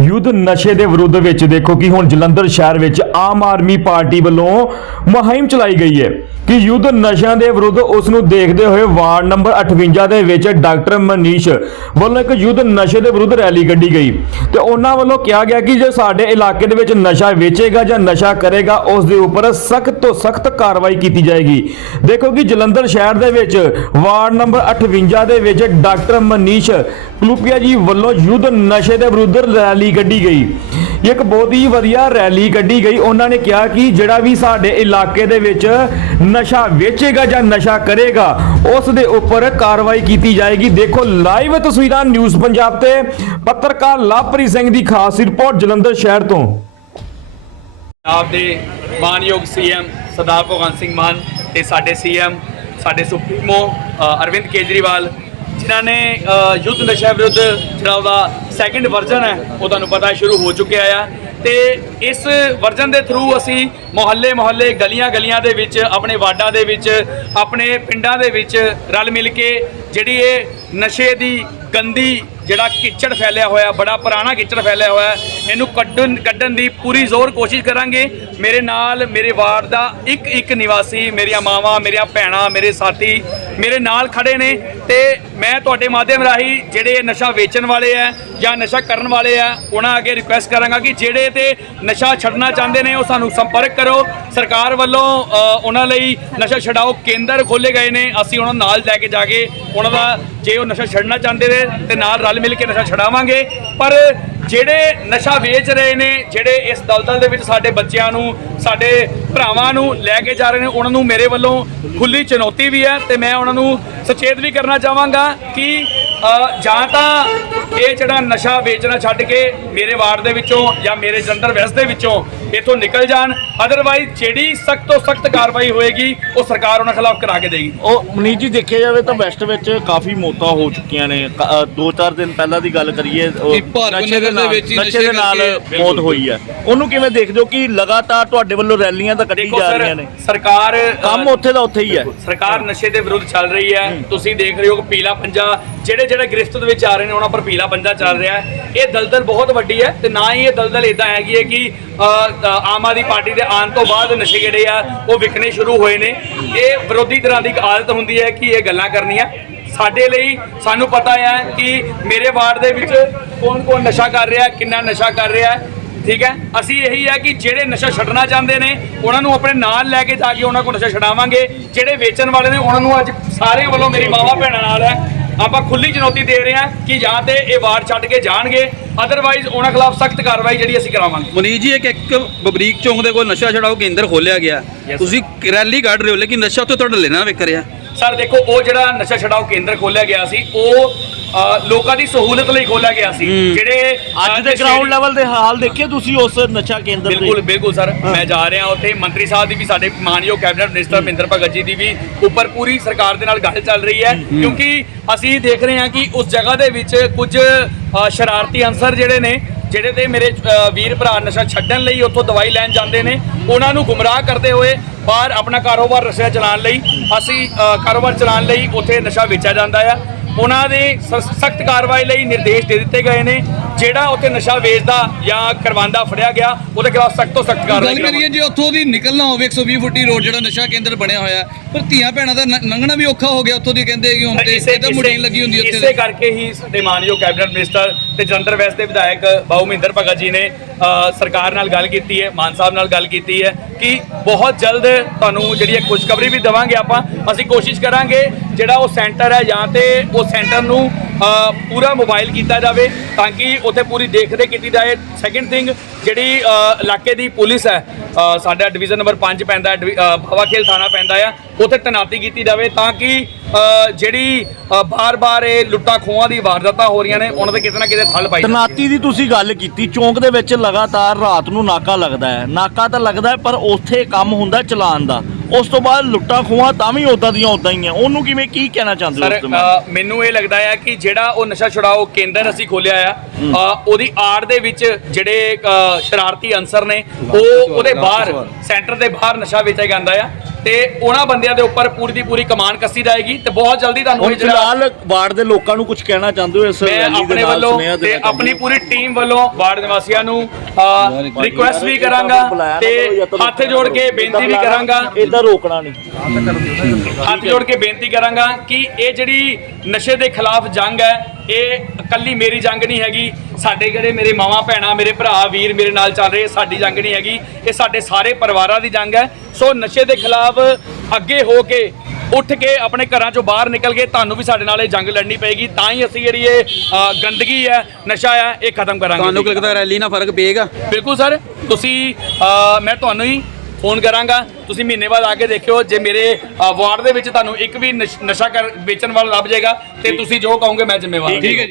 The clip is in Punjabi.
ਯੁੱਧ ਨਸ਼ੇ ਦੇ ਵਿਰੁੱਧ ਵਿੱਚ ਦੇਖੋ ਕਿ ਹੁਣ ਜਲੰਧਰ ਸ਼ਹਿਰ ਵਿੱਚ ਆਮ ਆਦਮੀ ਪਾਰਟੀ ਵੱਲੋਂ ਮੁਹਿੰਮ ਚਲਾਈ ਗਈ ਹੈ ਕਿ ਯੁੱਧ ਨਸ਼ਿਆਂ ਦੇ ਵਿਰੁੱਧ ਉਸ ਨੂੰ ਦੇਖਦੇ ਹੋਏ ਵਾਰਡ ਨੰਬਰ 58 ਦੇ ਵਿੱਚ ਡਾਕਟਰ ਮਨੀਸ਼ ਵੱਲੋਂ ਇੱਕ ਯੁੱਧ ਨਸ਼ੇ ਦੇ ਵਿਰੁੱਧ ਰੈਲੀ ਕੱਢੀ ਗਈ। ਤੇ ਉਹਨਾਂ ਵੱਲੋਂ ਕਿਹਾ ਗਿਆ ਕਿ ਜੇ ਸਾਡੇ ਇਲਾਕੇ ਦੇ ਵਿੱਚ ਨਸ਼ਾ ਵੇਚੇਗਾ ਜਾਂ ਨਸ਼ਾ ਕਰੇਗਾ, ਉਸ ਦੇ ਉੱਪਰ ਸਖਤ ਤੋਂ ਸਖਤ ਕਾਰਵਾਈ ਕੀਤੀ ਜਾਏਗੀ। ਦੇਖੋ ਕਿ ਜਲੰਧਰ ਸ਼ਹਿਰ ਦੇ ਵਿੱਚ ਵਾਰਡ ਨੰਬਰ 58 ਦੇ ਵਿੱਚ ਡਾਕਟਰ ਮਨੀਸ਼ ਕਲੂਪੀਆ ਜੀ ਵੱਲੋਂ ਯੁੱਧ ਨਸ਼ੇ ਦੇ ਵਿਰੁੱਧ ਰੈਲੀ ਕੱਢੀ ਗਈ। ਇੱਕ ਬਹੁਤ ਹੀ ਵਧੀਆ ਰੈਲੀ ਕੱਢੀ ਗਈ। ਉਹਨਾਂ ਨੇ ਕਿਹਾ ਕਿ ਜਿਹੜਾ ਵੀ ਸਾਡੇ ਇਲਾਕੇ ਦੇ ਵਿੱਚ ਨਸ਼ਾ ਵੇਚੇਗਾ ਜਾਂ ਨਸ਼ਾ ਕਰੇਗਾ, ਉਸ ਦੇ ਉੱਪਰ ਕਾਰਵਾਈ ਕੀਤੀ ਜਾਏਗੀ। ਦੇਖੋ ਲਾਈਵ ਤਸਵੀਰਾਂ ਨਿਊਜ਼ ਪੰਜਾਬ ਤੇ। ਪੱਤਰਕਾਰ ਲਵਪ੍ਰੀਤ ਸਿੰਘ ਦੀ ਖਾਸ ਰਿਪੋਰਟ ਜਲੰਧਰ ਸ਼ਹਿਰ ਤੋਂ। ਪੰਜਾਬ ਦੇ ਮਾਨਯੋਗ ਸੀਐਮ ਸਰਦਾਰ ਭਗਵੰਤ ਸਿੰਘ ਮਾਨ ਤੇ ਸਾਡੇ ਸੀਐਮ, ਸਾਡੇ ਸੁਪਰੀਮੋ ਅਰਵਿੰਦ ਕੇਜਰੀਵਾਲ, ਜਿਨ੍ਹਾਂ ਨੇ ਯੁੱਧ ਨਸ਼ਾ ਵਿਰੁੱਧ ਜਿਹੜਾ ਉਹਦਾ ਸੈਕੰਡ ਵਰਜ਼ਨ ਹੈ, ਉਹ ਤੁਹਾਨੂੰ ਪਤਾ ਸ਼ੁਰੂ ਹੋ ਚੁੱਕਿਆ ਆ। ਤੇ ਇਸ ਵਰਜ਼ਨ ਦੇ ਥਰੂ ਅਸੀਂ ਮੁਹੱਲੇ ਮੁਹੱਲੇ ਗਲੀਆਂ ਗਲੀਆਂ ਦੇ ਵਿੱਚ, ਆਪਣੇ ਵਾਰਡਾਂ ਦੇ ਵਿੱਚ, ਆਪਣੇ ਪਿੰਡਾਂ ਦੇ ਵਿੱਚ ਰਲ ਮਿਲ ਕੇ ਜਿਹੜੀ ਇਹ ਨਸ਼ੇ ਦੀ ਗੰਦੀ ਜਿਹੜਾ ਕਿਚੜ ਫੈਲਿਆ ਹੋਇਆ, ਬੜਾ ਪੁਰਾਣਾ ਕਿਚੜ ਫੈਲਿਆ ਹੋਇਆ, ਇਹਨੂੰ ਕੱਢਣ ਕੱਢਣ ਦੀ ਪੂਰੀ ਜ਼ੋਰ ਕੋਸ਼ਿਸ਼ ਕਰਾਂਗੇ। ਮੇਰੇ ਨਾਲ ਮੇਰੇ ਵਾਰਡ ਦਾ ਇੱਕ ਇੱਕ ਨਿਵਾਸੀ, ਮੇਰੀਆਂ ਮਾਵਾਂ, ਮੇਰੀਆਂ ਭੈਣਾਂ, ਮੇਰੇ ਸਾਥੀ ਮੇਰੇ ਨਾਲ ਖੜੇ ਨੇ ਤੇ ਮੈਂ ਤੁਹਾਡੇ ਮਾਧਿਅਮ ਰਾਹੀਂ ਜਿਹੜੇ ਨਸ਼ਾ ਵੇਚਣ ਵਾਲੇ ਆ ਜਾਂ ਨਸ਼ਾ ਕਰਨ ਵਾਲੇ ਆ, ਉਹਨਾਂ ਅੱਗੇ ਰਿਕੁਐਸਟ ਕਰਾਂਗਾ ਕਿ ਜਿਹੜੇ ਤੇ ਨਸ਼ਾ ਛੱਡਣਾ ਚਾਹੁੰਦੇ ਨੇ, ਉਹ ਸਾਨੂੰ ਸੰਪਰਕ ਕਰੋ। ਸਰਕਾਰ ਵੱਲੋਂ ਉਹਨਾਂ ਲਈ ਨਸ਼ਾ ਛਡਾਓ ਕੇਂਦਰ ਖੋਲੇ ਗਏ ਨੇ। ਅਸੀਂ ਉਹਨਾਂ ਨਾਲ ਲੈ ਕੇ ਜਾ ਕੇ ਉਹਨਾਂ ਦਾ, ਜੇ ਉਹ ਨਸ਼ਾ ਛੱਡਣਾ ਚਾਹੁੰਦੇ ਨੇ, ਤੇ ਨਾਲ ਰਲ ਮਿਲ ਕੇ ਨਸ਼ਾ ਛਡਾਵਾਂਗੇ। ਪਰ ਜਿਹੜੇ ਨਸ਼ਾ ਵੇਚ ਰਹੇ ਨੇ, ਜਿਹੜੇ ਇਸ ਦਲਦਲ ਦੇ ਵਿੱਚ ਸਾਡੇ ਬੱਚਿਆਂ ਨੂੰ, ਸਾਡੇ ਭਰਾਵਾਂ ਨੂੰ ਲੈ ਕੇ ਜਾ ਰਹੇ ਨੇ, ਉਹਨਾਂ ਨੂੰ ਮੇਰੇ ਵੱਲੋਂ ਖੁੱਲੀ ਚੁਣੌਤੀ ਵੀ ਹੈ ਤੇ ਮੈਂ ਉਹਨਾਂ ਨੂੰ ਸੁਚੇਤ ਵੀ ਕਰਨਾ ਚਾਹਾਂਗਾ ਕਿ ਜਾਂ ਤਾਂ ਇਹ ਜਿਹੜਾ ਨਸ਼ਾ ਵੇਚਣਾ ਛੱਡ ਕੇ ਮੇਰੇ ਵਾਰਡ ਦੇ ਵਿੱਚੋਂ ਜਾਂ ਮੇਰੇ ਜੰਦਰ ਵੈਸ ਦੇ ਵਿੱਚੋਂ ਇਥੋਂ ਨਿਕਲ ਜਾਣ ਅਦਰਵਾਈਜ਼ ਜਿਹੜੀ ਸਖਤ ਤੋਂ ਸਖਤ ਕਾਰਵਾਈ ਹੋਏਗੀ ਉਹ ਸਰਕਾਰ ਉਹਨਾਂ ਖਿਲਾਫ ਕਰਾ ਕੇ ਦੇਗੀ। ਉਹ ਮਨੀਸ਼ ਜੀ ਦੇਖਿਆ ਜਾਵੇ ਤਾਂ ਵੈਸਟ ਵਿੱਚ ਕਾਫੀ ਮੌਤਾਂ ਹੋ ਚੁੱਕੀਆਂ ਨੇ। ਕ- ਅ, ਦੋ ਚਾਰ ਦਿਨ ਪਹਿਲਾਂ ਦੀ ਗੱਲ ਕਰੀਏ ਨਸ਼ੇ ਦੇ ਨਾਲ- ਨਸ਼ੇ ਦੇ ਨਾਲ ਮੌਤ ਹੋਈ ਹੈ। ਉਹਨੂੰ ਕਿਵੇਂ ਦੇਖਦੇ ਹੋ ਕਿ ਲਗਾਤਾਰ ਤੁਹਾਡੇ ਵੱਲੋਂ ਰੈਲੀਆਂ ਤਾਂ ਕੱਢੀ ਜਾ ਰਹੀਆਂ ਨੇ? ਸਰਕਾਰ ਕੰਮ ਉੱਥੇ ਦਾ ਉੱਥੇ ਹੀ ਹੈ। ਸਰਕਾਰ ਨਸ਼ੇ ਦੇ ਵਿਰੁੱਧ ਚੱਲ ਰਹੀ ਹੈ। ਤੁਸੀਂ ਦੇਖ ਰਹੇ ਹੋ ਕਿ ਪੀਲਾ ਪੰਜਾ ਜਿਹੜੇ ਜਿਹੜੇ ਗ੍ਰਿਫਤ ਦੇ ਵਿੱਚ ਆ ਰਹੇ ਨੇ ਉਹਨਾਂ ਪਰ ਪੀਲਾ ਪੰਜਾ ਚੱਲ ਰਿਹਾ ਹੈ। ਇਹ ਦਲਦਲ ਬਹੁਤ ਵੱਡੀ ਹੈ ਤੇ ਨਾ ਹੀ ਇਹ ਦਲਦਲ ਇਦਾਂ ਹੈਗੀ ਹੈ ਕਿ ਆਮ ਆਦਮੀ ਪਾਰਟੀ ਦੇ ਆਉਣ ਤੋਂ ਬਾਅਦ ਨਸ਼ੇ ਜਿਹੜੇ ਆ, ਉਹ ਵਿਕਣੇ ਸ਼ੁਰੂ ਹੋਏ ਨੇ। ਇਹ ਵਿਰੋਧੀ ਧਿਰਾਂ ਦੀ ਇੱਕ ਆਦਤ ਹੁੰਦੀ ਹੈ ਕਿ ਇਹ ਗੱਲਾਂ ਕਰਨੀਆਂ। ਸਾਡੇ ਲਈ ਸਾਨੂੰ ਪਤਾ ਹੈ ਕਿ ਮੇਰੇ ਵਾਰਡ ਦੇ ਵਿੱਚ ਕੌਣ ਕੌਣ ਨਸ਼ਾ ਕਰ ਰਿਹਾ, ਕਿੰਨਾ ਨਸ਼ਾ ਕਰ ਰਿਹਾ, ਠੀਕ ਹੈ? ਅਸੀਂ ਇਹੀ ਹੈ ਕਿ ਜਿਹੜੇ ਨਸ਼ਾ ਛੱਡਣਾ ਚਾਹੁੰਦੇ ਨੇ, ਉਹਨਾਂ ਨੂੰ ਆਪਣੇ ਨਾਲ ਲੈ ਕੇ ਜਾ ਕੇ ਉਹਨਾਂ ਕੋਲ ਨਸ਼ਾ ਛਡਾਵਾਂਗੇ। ਜਿਹੜੇ ਵੇਚਣ ਵਾਲੇ ਨੇ, ਉਹਨਾਂ ਨੂੰ ਅੱਜ ਸਾਰੇ ਵੱਲੋਂ ਮੇਰੀ ਮਾਵਾ ਭੈਣਾਂ ਨਾਲ ਹੈ ਆਪਾਂ ਖੁੱਲੀ ਚੁਣੌਤੀ ਦੇ ਰਹੇ ਹਾਂ ਕਿ ਜਾਂ ਤੇ ਇਹ ਵਾਰ ਛੱਡ ਕੇ ਜਾਣਗੇ। ਅਦਰਵਾਈਜ਼ ਉਹਨਾਂ ਖਿਲਾਫ ਸਖਤ ਕਾਰਵਾਈ ਜਿਹੜੀ ਅਸੀਂ ਕਰਾਵਾਂਗੇ। ਮਨੀਸ਼ ਜੀ ਇੱਕ ਇੱਕ ਬਬਰੀਕ ਚੌਂਕ ਦੇ ਕੋਲ ਨਸ਼ਾ ਛਡਾਓ ਕੇਂਦਰ ਖੋਲਿਆ ਗਿਆ। ਤੁਸੀਂ ਰੈਲੀ ਕੱਢ ਰਹੇ ਹੋ ਲੇਕਿਨ ਨਸ਼ਾ ਉੱਥੇ ਤੁਹਾਡਾ ਲੈਣਾ ਵਿਕ ਰਿਹਾ। ਸਰ ਦੇਖੋ ਉਹ ਜਿਹੜਾ ਨਸ਼ਾ ਛਡਾਓ ਕੇਂਦਰ ਖੋਲਿਆ ਗਿਆ ਸੀ ਉਹ ਅ, ਲੋਕਾਂ ਦੀ ਸਹੂਲਤ ਲਈ ਖੋਲਿਆ ਗਿਆ ਸੀ ਜਿਹੜੇ ਅ, ਅੱਜ ਦੇ ਗਰਾਊਂਡ ਲੈਵਲ ਦੇ ਹਾਲ ਦੇਖੇ ਤੁਸੀਂ ਉਸ ਨਸ਼ਾ ਕੇਂਦਰ ਦੇ? ਬਿਲਕੁਲ ਬਿਲਕੁਲ ਸਰ। ਮੈਂ ਜਾ ਰਿਹਾ ਉੱਥੇ ਮੰਤਰੀ ਸਾਹਿਬ ਦੀ ਵੀ ਸਾਡੇ ਮਾਨਯੋਗ ਕੈਬਨਿਟ ਮਿਨਿਸਟਰ ਮਹਿੰਦਰ ਭਗਤ ਜੀ ਦੀ ਵੀ ਉੱਪਰ ਪੂਰੀ ਸਰਕਾਰ ਦੇ ਨਾਲ ਗੱਲ ਚੱਲ ਰਹੀ ਹੈ। ਕਿਉਂਕਿ ਅਸੀਂ ਦੇਖ ਰਹੇ ਹਾਂ ਕਿ ਉਸ ਜਗ੍ਹਾ ਦੇ ਵਿੱਚ ਕੁਝ ਅ, ਸ਼ਰਾਰਤੀ ਅਨਸਰ ਜਿਹੜੇ ਨੇ ਜਿਹੜੇ ਤੇ ਮੇਰੇ ਵੀਰ ਭਰਾ ਨਸ਼ਾ ਛੱਡਣ ਲਈ ਉੱਥੋਂ ਦਵਾਈ ਲੈਣ ਜਾਂਦੇ ਨੇ, ਉਹਨਾਂ ਨੂੰ ਗੁੰਮਰਾਹ ਕਰਦੇ ਹੋਏ ਬਾਹਰ ਆਪਣਾ ਕਾਰੋਬਾਰ ਰਸਿਆ ਚਲਾਉਣ ਲਈ, ਅਸੀਂ ਕਾਰੋਬਾਰ ਚਲਾਉਣ ਲਈ ਉੱਥੇ ਨਸ਼ਾ ਵੇਚਿਆ ਜਾਂਦਾ ਆ। ਉਹਨਾਂ ਦੇ ਸਖਤ ਕਾਰਵਾਈ ਲਈ ਨਿਰਦੇਸ਼ ਦੇ ਦਿੱਤੇ ਗਏ ਨੇ। ਜਿਹੜਾ ਉੱਥੇ ਨਸ਼ਾ ਵੇਚਦਾ ਜਾਂ ਕਰਵਾਉਂਦਾ ਫੜਿਆ ਗਿਆ ਉਹਦੇ ਖਿਲਾਫ ਸਖਤ ਤੋਂ ਸਖਤ ਕਾਰਵਾਈ ਗੱਲ ਕਰੀਏ ਜੇ ਉੱਥੋਂ ਦੀ ਨਿਕਲਣਾ ਹੋਵੇ 120 ਫੁੱਟੀ ਰੋਡ ਜਿਹੜਾ ਨਸ਼ਾ ਕੇਂਦਰ ਬਣਿਆ ਹੋਇਆ ਪਰ ਧੀਆਂ ਭੈਣਾਂ ਦਾ ਲੰਘਣਾ ਵੀ ਔਖਾ ਹੋ ਗਿਆ ਉੱਥੋਂ ਦੀ ਕਹਿੰਦੇ ਕਿ ਹੁਣ ਤੇ ਇਸੇ ਇਹਦਾ ਮੁੜੀਨ ਲੱਗੀ ਹੁੰਦੀ ਇਸੇ ਉੱਥੇ ਕਰਕੇ ਹੀ ਸਾਡੇ ਮਾਨਯੋਗ ਕੈਬਨਿਟ ਮਿਨਿਸਟਰ ਤੇ ਜਲੰਧਰ ਵੈਸਟ ਦੇ ਵਿਧਾਇਕ ਬਾਬੂ ਮਹਿੰਦਰ ਭਗਤ ਜੀ ਨੇ ਸਰਕਾਰ ਨਾਲ ਗੱਲ ਕੀਤੀ ਹੈ ਮਾਨ ਸਾਹਿਬ ਨਾਲ ਗੱਲ ਕੀਤੀ ਹੈ ਕਿ ਬਹੁਤ ਜਲਦ ਤੁਹਾਨੂੰ ਜਿਹੜੀ ਹੈ ਖੁਸ਼ਖਬਰੀ ਵੀ ਦੇਵਾਂਗੇ ਆਪਾਂ। ਅਸੀਂ ਕੋਸ਼ਿਸ਼ ਕਰਾਂਗੇ ਜਿਹੜਾ ਉਹ ਸੈਂਟਰ ਹੈ ਜਾਂ ਤੇ ਉਹ ਸੈਂਟਰ ਨੂੰ ਪੂਰਾ ਮੋਬਾਈਲ ਕੀਤਾ ਜਾਵੇ ਤਾਂ ਕਿ ਉੱਥੇ ਪੂਰੀ ਦੇਖਦੇ ਕੀਤੀ ਜਾਏ। ਸੈਕਿੰਡ ਥਿੰਗ ਜਿਹੜੀ ਇਲਾਕੇ ਦੀ ਪੁਲਿਸ ਹੈ ਸਾਡਾ ਡਿਵੀਜ਼ਨ ਨੰਬਰ 5 ਪੈਂਦਾ ਹੈ, ਡਿਵੀ- ਅ, ਖੇਲ ਥਾਣਾ ਪੈਂਦਾ ਆ। ਉੱਥੇ ਤੈਨਾਤੀ ਕੀਤੀ ਜਾਵੇ ਤਾਂ ਕਿ ਜਿਹੜੀ ਅ, ਬਾਰ-ਬਾਰ ਇਹ ਲੁੱਟਾਂ ਖੋਹਾਂ ਦੀ ਵਾਰਦਾਤਾਂ ਹੋ ਰਹੀਆਂ ਨੇ ਉਹਨਾਂ ਦੇ ਕਿਤੇ ਨਾ ਕਿਤੇ ਠੱਲ ਪਾਈ ਜਾਵੇ। ਤਨਾਤੀ ਦੀ ਤੁਸੀਂ ਗੱਲ ਕੀਤੀ ਚੌਂਕ ਦੇ ਵਿੱਚ ਲਗਾਤਾਰ ਰਾਤ ਨੂੰ ਨਾਕਾ ਲੱਗਦਾ ਹੈ। ਨਾਕਾ ਤਾਂ ਲੱਗਦਾ ਪਰ ਉੱਥੇ ਕੰਮ ਹੁੰਦਾ ਚਲਾਨ ਦਾ। ਉਸ ਤੋਂ ਬਾਅਦ ਲੁੱਟਾਂ ਖੋਹਾਂ ਤਾਂ ਵੀ ਉਦਾਂ ਦੀਆਂ ਉਦਾਂ ਹੀ ਆ। ਉਹਨੂੰ ਕਿਵੇਂ ਕੀ ਕਹਿਣਾ ਚਾਹੁੰਦੇ ਹੋ ਸਰ ਮੈਨੂੰ ਇਹ ਲੱਗਦਾ ਹੈ ਕਿ ਜਿਹੜਾ ਉਹ ਨਸ਼ਾ ਛੁਡਾਓ ਕੇਂਦਰ ਅਸੀਂ ਖੋਲਿਆ ਆ ਉਹਦੀ ਆੜ ਦੇ ਵਿੱਚ ਜਿਹੜੇ ਸ਼ਰਾਰਤੀ ਅਨਸਰ ਨੇ ਉਹ ਉਹਦੇ ਬਾਹਰ ਸੈਂਟਰ ਦੇ ਬਾਹਰ ਨਸ਼ਾ ਵੇਚਿਆ ਜਾਂਦਾ ਆ। ਤੇ ਉਹਨਾਂ ਬੰਦਿਆਂ ਦੇ ਉੱਪਰ ਪੂਰੀ ਦੀ ਪੂਰੀ ਕਮਾਨ ਕੱਸੀ ਜਾਏਗੀ ਤੇ ਬਹੁਤ ਜਲਦੀ ਤੁਹਾਨੂੰ ਇਹ ਜਿਹੜਾ ਫਿਲਹਾਲ ਵਾਰਡ ਦੇ ਲੋਕਾਂ ਨੂੰ ਕੁਝ ਕਹਿਣਾ ਚਾਹੁੰਦੇ ਹੋ ਇਸ ਮੈਂ ਰੈਲੀ ਦੇ ਆਪਣੇ ਨਾਲ ਵੱਲੋਂ ਸੁਨੇਹਾ ਤੇ ਦੇਣਾ ਆਪਣੀ? ਪੂਰੀ ਟੀਮ ਵੱਲੋਂ ਵਾਰਡ ਨਿਵਾਸੀਆਂ ਨੂੰ ਰਿਕੁਐਸਟ ਵੀ ਕਰਾਂਗਾ ਤੇ ਹੱਥ ਜੋੜ ਕੇ ਬੇਨਤੀ ਵੀ ਕਰਾਂਗਾ। ਇੱਧਰ ਰੋਕਣਾ ਨਹੀਂ। ਹੱਥ ਜੋੜ ਕੇ ਬੇਨਤੀ ਕਰਾਂਗਾ ਕਿ ਇਹ ਜਿਹੜੀ ਨਸ਼ੇ ਦੇ ਖਿਲਾਫ ਜੰਗ ਹੈ ਇਹ ਇਕੱਲੀ ਮੇਰੀ ਜੰਗ ਨਹੀਂ ਹੈਗੀ ਸਾਡੇ ਜਿਹੜੇ ਮੇਰੇ ਮਾਵਾ ਭੈਣਾਂ ਮੇਰੇ ਭਰਾ ਵੀਰ ਮੇਰੇ ਨਾਲ ਚੱਲ ਰਹੇ ਸਾਡੀ ਜੰਗ ਨਹੀਂ ਹੈਗੀ। ਇਹ ਸਾਡੇ ਸਾਰੇ ਪਰਿਵਾਰਾਂ ਦੀ ਜੰਗ ਹੈ। ਸੋ ਨਸ਼ੇ ਦੇ ਖਿਲਾਫ ਅੱਗੇ ਹੋ ਕੇ ਉੱਠ ਕੇ ਆਪਣੇ ਘਰਾਂ ਚੋਂ ਬਾਹਰ ਨਿਕਲ ਕੇ ਤੁਹਾਨੂੰ ਵੀ ਸਾਡੇ ਨਾਲ ਇਹ ਜੰਗ ਲੜਨੀ ਪਏਗੀ। ਤਾਂ ਹੀ ਅਸੀਂ ਜਿਹੜੀ ਇਹ ਅ, ਗੰਦਗੀ ਹੈ ਨਸ਼ਾ ਹੈ ਇਹ ਖਤਮ ਕਰਾਂਗੇ। ਤੁਹਾਨੂੰ ਕੀ ਲੱਗਦਾ ਰੈਲੀ ਨਾਲ ਫ਼ਰਕ ਪਏਗਾ? ਬਿਲਕੁਲ ਸਰ। ਤੁਸੀਂ ਅ, ਮੈਂ ਤੁਹਾਨੂੰ ਹੀ ਫੋਨ ਕਰਾਂਗਾ। ਤੁਸੀਂ ਮਹੀਨੇ ਬਾਅਦ ਆ ਕੇ ਦੇਖਿਓ ਜੇ ਮੇਰੇ ਅ, ਵਾਰਡ ਦੇ ਵਿੱਚ ਤੁਹਾਨੂੰ ਇੱਕ ਵੀ ਨਸ਼- ਨਸ਼ਾ ਕਰ ਵੇਚਣ ਵਾਲਾ ਲੱਭ ਜਾਏਗਾ ਤੇ ਤੁਸੀਂ ਜੋ ਕਹੋਗੇ ਮੈਂ ਜ਼ਿੰਮੇਵਾਰ ਹਾਂ। ਠੀਕ ਹੈ ਜੀ।